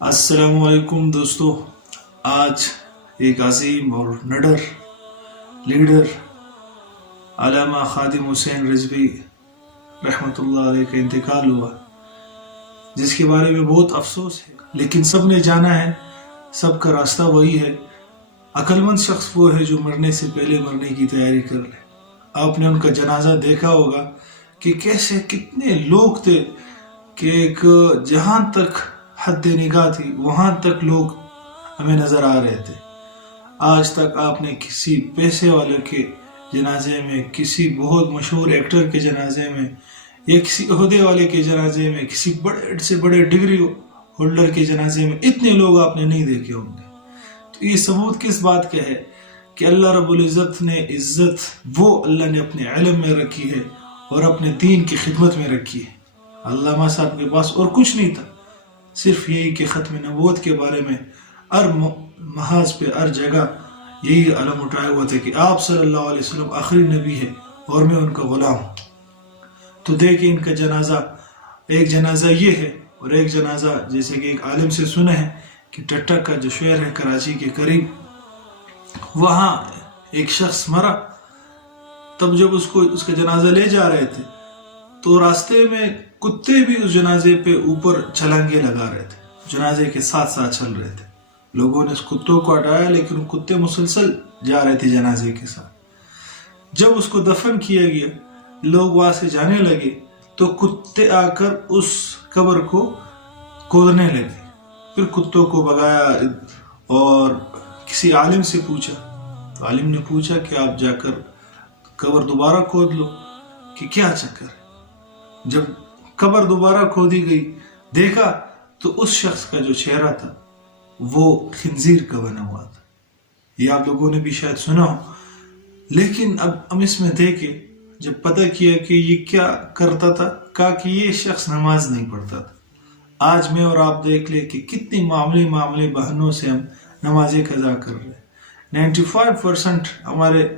السلام علیکم دوستو، آج ایک عظیم اور نڈر لیڈر علامہ خادم حسین رضوی رحمۃ اللہ علیہ کا انتقال ہوا، جس کے بارے میں بہت افسوس ہے، لیکن سب نے جانا ہے، سب کا راستہ وہی ہے۔ عقل مند شخص وہ ہے جو مرنے سے پہلے مرنے کی تیاری کر لے۔ آپ نے ان کا جنازہ دیکھا ہوگا کہ کیسے کتنے لوگ تھے کہ ایک جہاں تک حد نگاہ تھی وہاں تک لوگ ہمیں نظر آ رہے تھے۔ آج تک آپ نے کسی پیسے والے کے جنازے میں، کسی بہت مشہور ایکٹر کے جنازے میں یا کسی عہدے والے کے جنازے میں، کسی بڑے سے بڑے ڈگری ہولڈر کے جنازے میں اتنے لوگ آپ نے نہیں دیکھے ہوں گے۔ تو یہ ثبوت کس بات کا ہے کہ اللہ رب العزت نے عزت وہ اللہ نے اپنے علم میں رکھی ہے اور اپنے دین کی خدمت میں رکھی ہے۔ علامہ صاحب کے پاس اور کچھ نہیں تھا، صرف یہی کہ ختم نبوت کے بارے میں ہر محاذ پہ ہر جگہ یہی علم اٹھائے ہوا تھا کہ آپ صلی اللہ علیہ وسلم آخری نبی ہے اور میں ان کا غلام ہوں۔ تو دیکھیں ان کا جنازہ، ایک جنازہ یہ ہے اور ایک جنازہ جیسے کہ ایک عالم سے سنا ہے کہ ٹٹا کا جو شہر ہے کراچی کے قریب، وہاں ایک شخص مرا۔ تب جب اس کا جنازہ لے جا رہے تھے تو راستے میں کتے بھی اس جنازے پہ اوپر چھلانگے لگا رہے تھے، جنازے کے ساتھ ساتھ چل رہے تھے۔ لوگوں نے اس کتوں کو ہٹایا لیکن کتے مسلسل جا رہے تھے جنازے کے ساتھ۔ جب اس کو دفن کیا گیا، لوگ وہاں سے جانے لگے تو کتے آ کر اس قبر کو کودنے لگے۔ پھر کتوں کو بگایا اور کسی عالم سے پوچھا، تو عالم نے پوچھا کہ آپ جا کر قبر دوبارہ کھود لو کہ کیا چکر ہے۔ جب قبر دوبارہ کھودی گئی، دیکھا تو اس شخص کا جو چہرہ تھا وہ خنزیر کا بنا ہوا تھا۔ یہ آپ لوگوں نے بھی شاید سنا ہو، لیکن اب ہم اس میں دیکھے جب پتہ کیا کہ یہ کیا کرتا تھا، کہا کہ یہ شخص نماز نہیں پڑھتا تھا۔ آج میں اور آپ دیکھ لیں کہ کتنی معاملے بہانوں سے ہم نمازیں قضا کر رہے ہیں۔ 95% ہمارے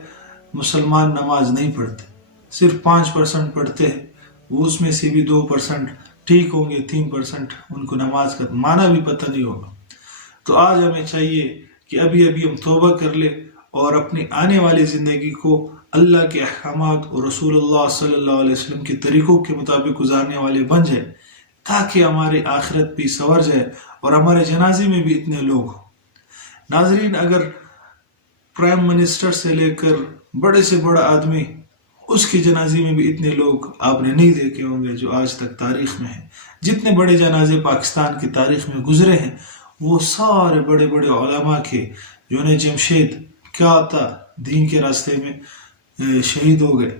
مسلمان نماز نہیں پڑھتے، صرف 5% پڑھتے ہیں، وہ اس میں سے بھی 2% ٹھیک ہوں گے، 3% ان کو نماز کا معنی بھی پتہ نہیں ہوگا۔ تو آج ہمیں چاہیے کہ ابھی ہم توبہ کر لیں اور اپنی آنے والی زندگی کو اللہ کے احکامات اور رسول اللہ صلی اللہ علیہ وسلم کے طریقوں کے مطابق گزارنے والے بن جائیں، تاکہ ہماری آخرت بھی سنور جائے اور ہمارے جنازے میں بھی اتنے لوگ ہوں۔ ناظرین، اگر پرائم منسٹر سے لے کر بڑے سے بڑا آدمی، اس کے جنازے میں بھی اتنے لوگ آپ نے نہیں دیکھے ہوں گے جو آج تک تاریخ میں ہیں۔ جتنے بڑے جنازے پاکستان کی تاریخ میں گزرے ہیں وہ سارے بڑے علماء کے، جو نے جمشید کیا تھا دین کے راستے میں شہید ہو گئے۔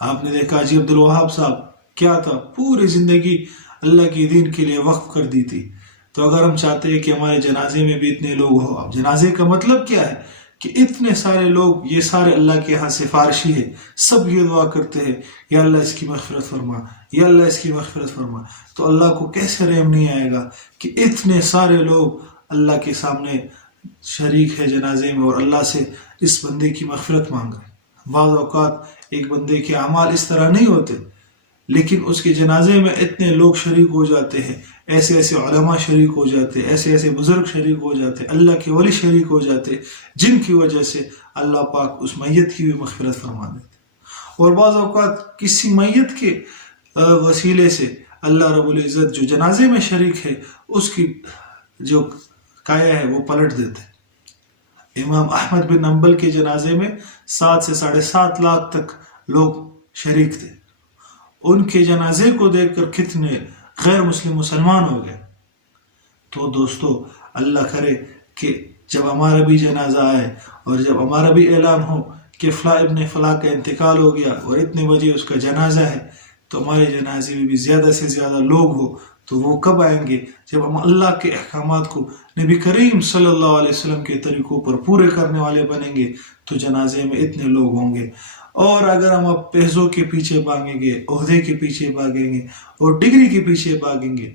آپ نے دیکھا جی عبدالوہاب صاحب کیا تھا، پوری زندگی اللہ کے دین کے لیے وقف کر دی تھی۔ تو اگر ہم چاہتے ہیں کہ ہمارے جنازے میں بھی اتنے لوگ ہوں، اب جنازے کا مطلب کیا ہے کہ اتنے سارے لوگ، یہ سارے اللہ کے ہاں سفارشی ہے، سب یہ دعا کرتے ہیں یا اللہ اس کی مغفرت فرما، یا اللہ اس کی مغفرت فرما۔ تو اللہ کو کیسے رحم نہیں آئے گا کہ اتنے سارے لوگ اللہ کے سامنے شریک ہے جنازے میں اور اللہ سے اس بندے کی مغفرت مانگ رہے ہیں۔ بعض اوقات ایک بندے کے اعمال اس طرح نہیں ہوتے، لیکن اس کے جنازے میں اتنے لوگ شریک ہو جاتے ہیں، ایسے علماء شریک ہو جاتے، ایسے بزرگ شریک ہو جاتے، اللہ کے ولی شریک ہو جاتے، جن کی وجہ سے اللہ پاک اس میت کی بھی مغفرت فرما دیتے۔ اور بعض اوقات کسی میت کے وسیلے سے اللہ رب العزت جو جنازے میں شریک ہے اس کی جو کایا ہے وہ پلٹ دیتے۔ امام احمد بن حنبل کے جنازے میں 7 سے 7.5 لاکھ تک لوگ شریک تھے۔ ان کے جنازے کو دیکھ کر کتنے غیر مسلم مسلمان ہو گئے۔ تو دوستو، اللہ کرے کہ جب ہمارا بھی جنازہ آئے اور جب ہمارا بھی اعلان ہو کہ فلاں ابن فلاں کا انتقال ہو گیا اور اتنے بجے اس کا جنازہ ہے، تو ہمارے جنازے میں بھی زیادہ سے زیادہ لوگ ہو۔ تو وہ کب آئیں گے؟ جب ہم اللہ کے احکامات کو نبی کریم صلی اللہ علیہ وسلم کے طریقوں پر پورے کرنے والے بنیں گے تو جنازے میں اتنے لوگ ہوں گے۔ اور اگر ہم اب پیسوں کے پیچھے بھاگیں گے، عہدے کے پیچھے بھاگیں گے اور ڈگری کے پیچھے بھاگیں گے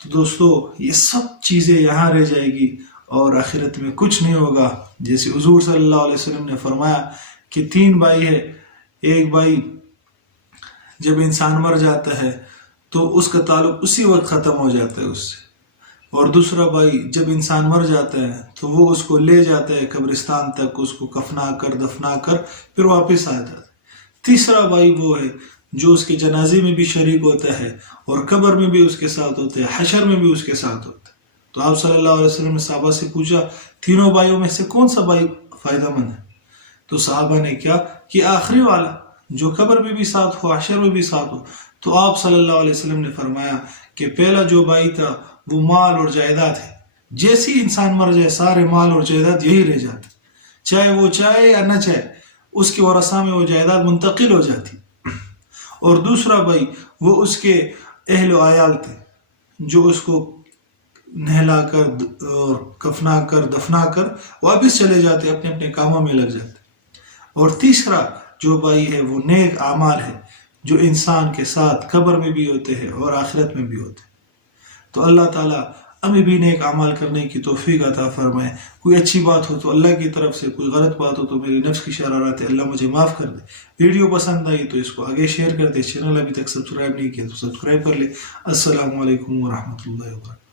تو دوستو یہ سب چیزیں یہاں رہ جائے گی اور آخرت میں کچھ نہیں ہوگا۔ جیسے حضور صلی اللہ علیہ وسلم نے فرمایا کہ 3 بھائی ہے، ایک بھائی جب انسان مر جاتا ہے تو اس کا تعلق اسی وقت ختم ہو جاتا ہے اس سے، اور دوسرا بھائی جب انسان مر جاتا ہے تو وہ اس کو لے جاتا ہے قبرستان تک، اس کو کفنا کر دفنا کر پھر واپس آ جاتا ہے۔ تیسرا بھائی وہ ہے جو اس کے جنازے میں بھی شریک ہوتا ہے اور قبر میں بھی اس کے ساتھ ہوتا ہے، حشر میں بھی اس کے ساتھ ہوتا ہے۔ تو آپ صلی اللہ علیہ وسلم نے صحابہ سے پوچھا تینوں بھائیوں میں سے کون سا بھائی فائدہ مند ہے؟ تو صحابہ نے کیا کہ آخری والا، جو قبر میں بھی ساتھ ہو، حشر میں بھی ساتھ ہو۔ تو آپ صلی اللہ علیہ وسلم نے فرمایا کہ پہلا جو بھائی تھا وہ مال اور جائیداد ہے، جیسی انسان مر جائے سارے مال اور جائیداد یہی رہ جاتے، چاہے وہ چاہے یا نہ چاہے، اس کے ورثہ میں وہ جائیداد منتقل ہو جاتی۔ اور دوسرا بھائی وہ اس کے اہل و عیال تھے جو اس کو نہلا کر اور کفنا کر دفنا کر واپس چلے جاتے، اپنے اپنے کاموں میں لگ جاتے۔ اور تیسرا جو بھائی ہے وہ نیک اعمال ہے جو انسان کے ساتھ قبر میں بھی ہوتے ہیں اور آخرت میں بھی ہوتے ہیں۔ تو اللہ تعالیٰ ہمیں بھی نیک اعمال کرنے کی توفیق عطا فرمائے۔ کوئی اچھی بات ہو تو اللہ کی طرف سے، کوئی غلط بات ہو تو میری نفس کی شرارت ہے، اللہ مجھے معاف کر دے۔ ویڈیو پسند آئی تو اس کو آگے شیئر کر دے۔ چینل ابھی تک سبسکرائب نہیں کیا تو سبسکرائب کر لے۔ السلام علیکم ورحمۃ اللہ وبرکاتہ۔